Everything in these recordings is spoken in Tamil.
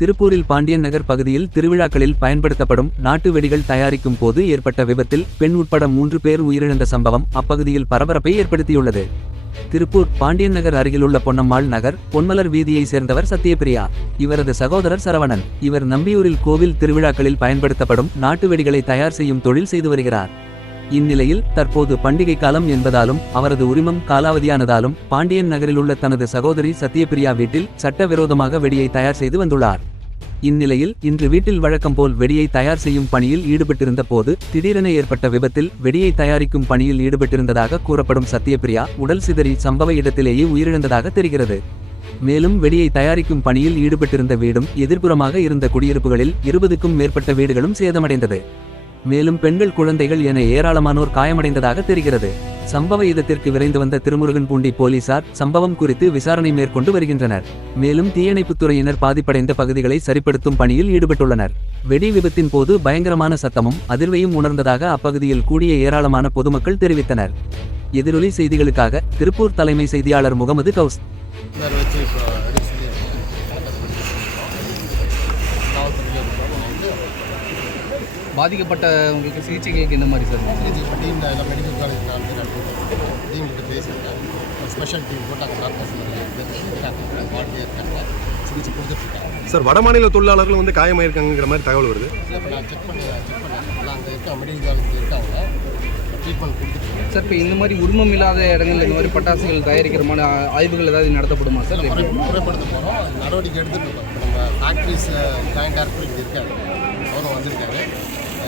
திருப்பூரில் பாண்டியன் நகர் பகுதியில் திருவிழாக்களில் பயன்படுத்தப்படும் நாட்டு வெடிகள் தயாரிக்கும் போது ஏற்பட்ட விபத்தில் பெண் உட்பட மூன்று பேர் உயிரிழந்த சம்பவம் அப்பகுதியில் பரபரப்பை ஏற்படுத்தியுள்ளது. திருப்பூர் பாண்டியன் நகர் அருகிலுள்ள பொன்னம்மாள் நகர் பொன்மலர் வீதியைச் சேர்ந்தவர் சத்யபிரியா. இவரது சகோதரர் சரவணன். இவர் நம்பியூரில் கோவில் திருவிழாக்களில் பயன்படுத்தப்படும் நாட்டு வெடிகளை தயார் செய்யும் தொழில் செய்து வருகிறார். இந்நிலையில் தற்போது பண்டிகை காலம் என்பதாலும் அவரது உரிமம் காலாவதியானதாலும் பாண்டியன் நகரிலுள்ள தனது சகோதரி சத்யபிரியா வீட்டில் சட்டவிரோதமாக வெடியை தயார் செய்து வந்துள்ளார். இந்நிலையில் இன்று வீட்டில் வழக்கம் போல் வெடியை தயார் செய்யும் பணியில் ஈடுபட்டிருந்த போது திடீரென ஏற்பட்ட விபத்தில் வெடியை தயாரிக்கும் பணியில் ஈடுபட்டிருந்ததாக கூறப்படும் சத்யபிரியா உடல் சிதறி சம்பவ இடத்திலேயே உயிரிழந்ததாக தெரிகிறது. மேலும் வெடியை தயாரிக்கும் பணியில் ஈடுபட்டிருந்த வீடும் எதிர்ப்புறமாக இருந்த குடியிருப்புகளில் இருபதுக்கும் மேற்பட்ட வீடுகளும் சேதமடைந்தது. மேலும் பெண்கள் குழந்தைகள் என ஏராளமானோர் காயமடைந்ததாக தெரிகிறது. சம்பவ இடத்திற்கு விரைந்து வந்த திருமுருகன் பூண்டி போலீசார் சம்பவம் குறித்து விசாரணை மேற்கொண்டு வருகின்றனர். மேலும் தீயணைப்புத்துறையினர் பாதிப்படைந்த பகுதிகளை சரிப்படுத்தும் பணியில் ஈடுபட்டுள்ளனர். வெடி விபத்தின் போது பயங்கரமான சத்தமும் அதிர்வையும் உணர்ந்ததாக அப்பகுதியில் கூடிய ஏராளமான பொதுமக்கள் தெரிவித்தனர். எதிரொலி செய்திகளுக்காக திருப்பூர் தலைமை செய்தியாளர் முகமது கவுஸ் இதை வச்சு இப்போ ரெடி சொல்லியிருக்கேன் காவல்துறையில் இருக்கோம் வந்து பாதிக்கப்பட்டவங்களுக்கு சிகிச்சைகளுக்கு என்ன மாதிரி சார்? இது டீமில் எல்லாம் மெடிக்கல் காலேஜ் நாலு பேர் அனுப்பிட்டு டீம் கிட்ட பேசியிருக்கேன். ஒரு ஸ்பெஷல் டீம் போட்டு அங்கே டாக்டர்ஸ் இருக்காங்க இருக்காங்க. சிகிச்சை கொடுத்துட்ருக்காங்க சார் வடமாநில தொழிலாளர்கள் வந்து காயமாயிருக்காங்கிற மாதிரி தகவல் வருது. இல்லை இப்போ நான் செக் பண்ணி செக் பண்ணேன் எல்லாம் அங்கே இருக்க மெடிக்கல் காலேஜ் இருக்காங்க ட்ரீட்மெண்ட் கொடுத்துட்ருக்கேன் சார் இப்போ இந்த மாதிரி உரிமம் இல்லாத இடங்கள்ல இந்த மாதிரி பட்டாசுகள் தயாரிக்கிற மாதிரி ஆ- ஆய்வுகள் ஏதாவது நடத்தப்படுமா சார் முறை முறைப்படுத்த போகிறோம் நடவடிக்கை எடுத்துகிட்டு இருக்கோம் நம்ம ஃபேக்ட்ரிஸ் ஜாயிண்ட் டேரக்டர் இங்கே இருக்காரு அவரும் வந்திருக்காரு.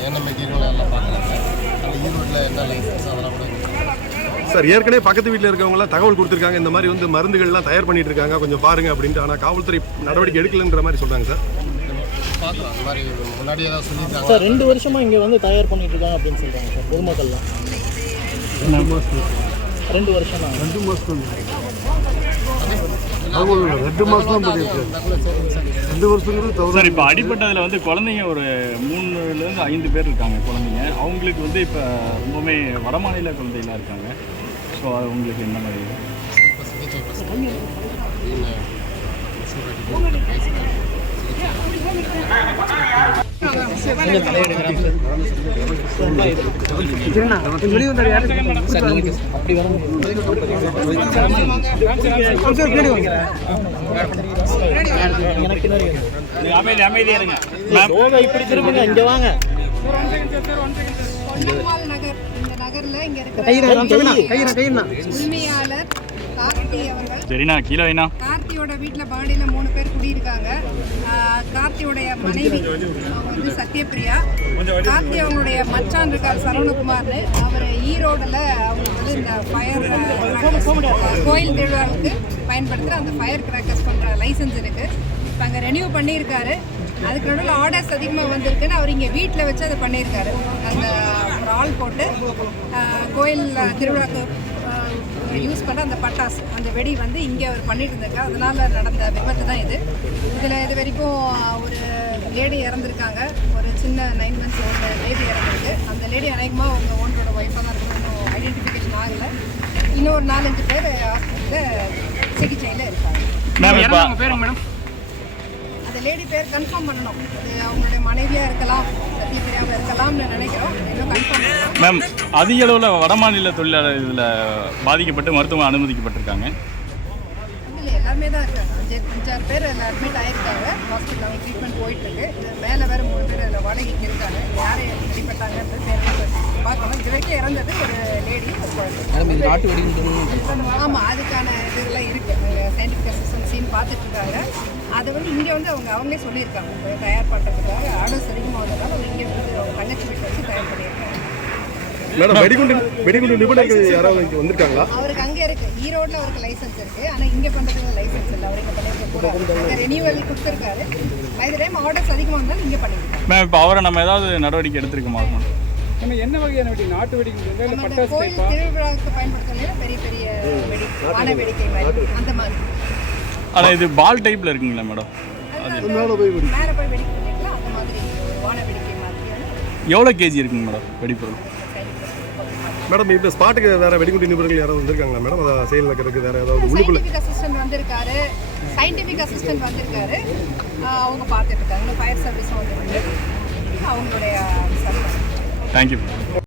என்ன மெட்டீரியல் எல்லாம் பார்க்குறாங்க? அந்த ஈரோட்டில் என்ன லைசன்ஸ் அதெல்லாம் கூட சார் ஏற்கனவே பக்கத்து வீட்டில் இருக்கவங்களாம் தகவல் கொடுத்துருக்காங்க. இந்த மாதிரி வந்து மருந்துகள்லாம் தயார் பண்ணிட்டு இருக்காங்க கொஞ்சம் பாருங்க அப்படின்ட்டு. ஆனால் காவல்துறை நடவடிக்கை எடுக்கலன்ற மாதிரி சொல்றாங்க சார். பார்க்கலாம். அந்த மாதிரி சொல்லியிருக்காங்க சார் ரெண்டு வருஷமா இங்க வந்து தயார் பண்ணிட்டு இருக்காங்க அப்படின்னு சொல்றாங்க சார் பொதுமக்கள்லாம். ரெண்டு வருஷம். தான் ரெண்டு மாசம் ரெண்டு மாசம் தான் ரெண்டு வருஷங்கிறது சார் இப்போ அடிப்பட்டதில் வந்து குழந்தைங்க ஒரு மூணுலேருந்து ஐந்து பேர் இருக்காங்க குழந்தைங்க. அவங்களுக்கு வந்து இப்போ ரொம்பவுமே வடமாநில குழந்தைகளாக இருக்காங்க. ஸோ அது உங்களுக்கு என்ன மாதிரி? இப்போ சிகிச்சை பசங்க அப்படின்னு சொல்லிட்டு பேசுகிறேன் சார் நீங்கள் அப்படி வர எனக்கு பின்னாடி அமைதி அமைதியாக இருங்க இப்படி திரும்புங்க இங்க. வாங்க உரிமையாளர் கார்த்தி அவர்கள். சரிண்ணா கீழே வைண்ணா. கார்த்தியோட வீட்ல பாடியில மூணு பேர் குடியிருக்காங்க. கார்த்தியோடைய மனைவி அவங்க வந்து சத்யபிரியா கார்த்தி அவங்களுடைய மச்சான் இருக்கார் சரவணகுமார்னு. அவர் ஈரோடுல அவங்க வந்து இந்த ஃபயர் கோயில் திருவிழாவுக்கு பயன்படுத்துகிற அந்த ஃபயர் கிராக்கர்ஸ் பண்ணுற லைசன்ஸ் இருக்கு. இப்போ அங்கே ரெனியூ பண்ணியிருக்காரு. அதுக்கு நடுவில் ஆர்டர்ஸ் அதிகமாக வந்திருக்குன்னு அவர் இங்கே வீட்டில் வச்சு அதை பண்ணியிருக்காரு. அந்த ஒரு ஆள் போட்டு கோயில் திருவிழாக்கு யூஸ் பண்ண அந்த பட்டாசு அந்த வெடி வந்து இங்கே அவர் பண்ணிட்டு இருந்திருக்காரு. அதனால நடந்த விபத்து தான் இது. இதில் இது வரைக்கும் ஒரு லேடி இறந்துருக்காங்க. ஒரு சின்ன நைன் மந்த்ஸ் ஓல்டு லேடி இறந்துருக்கு. அந்த லேடி அநேகமாக அவங்க ஓனரோட ஒய்ஃபாக தான் இருக்கும் இன்னும் ஐடென்டிஃபிகேஷன் ஆகலை. இன்னும் ஒரு நாலஞ்சு பேர் ஹாஸ்பிட்டலில் சிகிச்சையில் இருக்காங்க. மேம் இப்போ அந்த லேடி பேர் கன்ஃபார்ம் பண்ணணும். அது அவங்களுடைய மனைவியாக இருக்கலாம் சத்யபிரியாவாக இருக்கலாம்னு நினைக்கிறோம். இன்னும் கன்ஃபார்ம் பண்ணணும். மேம் அதிக அளவில் வடமாநில தொழிலாளர் இதில் பாதிக்கப்பட்டு மருத்துவம் அனுமதிக்கப்பட்டிருக்காங்க. இல்லை எல்லாருமே தான் இருக்காங்க. அஞ்சு அஞ்சாறு பேர் அதில் அட்மிட் ஆயிருக்காங்க. ஹாஸ்பிட்டல் அவங்க ட்ரீட்மெண்ட் போயிட்டு இருக்கு. இது மேலே வேறு மூணு பேர் அதில் வாடகைக்கு இருக்காங்க யார் அடிப்பட்டாங்கன்றது பேர் பார்க்கணும் இது வரைக்கும் இறந்தது ஒரு லேடி மேடம் இது நாட்டு வெடின்னு ஆமாம் அதுக்கான இதெல்லாம் இருக்குது சயின்டிஃபிக் அசிஸ்டன்ஸையும் பார்த்துட்டு இருக்காங்க அதை வந்து இங்கே வந்து அவங்க அவங்களே சொல்லியிருக்காங்க. இப்போ தயார் பண்ணுறதுக்காக அதிகமாக வந்ததால் அவங்க இங்கே வந்து அவங்க தங்கச்சி வீட்டில் வச்சு தயார் பண்ணியிருக்காங்க. மேடம் வெடிகுண்டு வெடிகுண்டு நிபுணர்கள் யாராவது இங்கே வந்திருக்காங்களா? அவருக்கு அங்கே இருக்கு. ஈரோட்ல அவருக்கு லைசன்ஸ் இருக்கு. ஆனா இங்க பண்றதுக்கு லைசன்ஸ் இல்லை. அவர் இங்க அங்க ரெனியூவல் கொடுத்துருக்காரு. பை த டைம் ஆர்டர்ஸ் அதிகமாக இருந்தாலும் இங்க பண்ணிருக்காங்க மேம் இப்போ அவரை நம்ம ஏதாவது நடவடிக்கை எடுத்திருக்கோமா? நம்ம என்ன வகையான வெடி? நாட்டு வெடிங்கிறது இல்லை பட்டாசு கோயில் திருவிழாவுக்கு பயன்படுத்தல பெரிய பெரிய வெடி வான வேடிக்கை மாதிரி. அந்த மாதிரி. ஆனால் இது பால் டைப்பில் இருக்குங்களா மேடம்? அது மேலே போய் வெடிக்க இல்லைங்களா? அந்த மாதிரி வான வேடிக்கை மாதிரியான எவ்வளோ கேஜி இருக்குங்க மேடம் வெடிப்பொருள்? மேடம் இப்போ ஸ்பாட்டுக்கு வேற வெடிகுண்டு நிபுணர்கள் யாராவது வந்திருக்காங்களா மேடம்? அதை செயல் வைக்கிறதுக்கு வேற ஏதாவது உள்ளுக்குள்ள அசிஸ்டன்ட் வந்திருக்காரு. சயின்டிஃபிக் அசிஸ்டன்ட் வந்திருக்காரு. அவங்க பார்த்துட்டு இருக்காங்க. ஃபயர் சர்வீஸும் வந்துருக்கு அவங்களுடைய Thank you.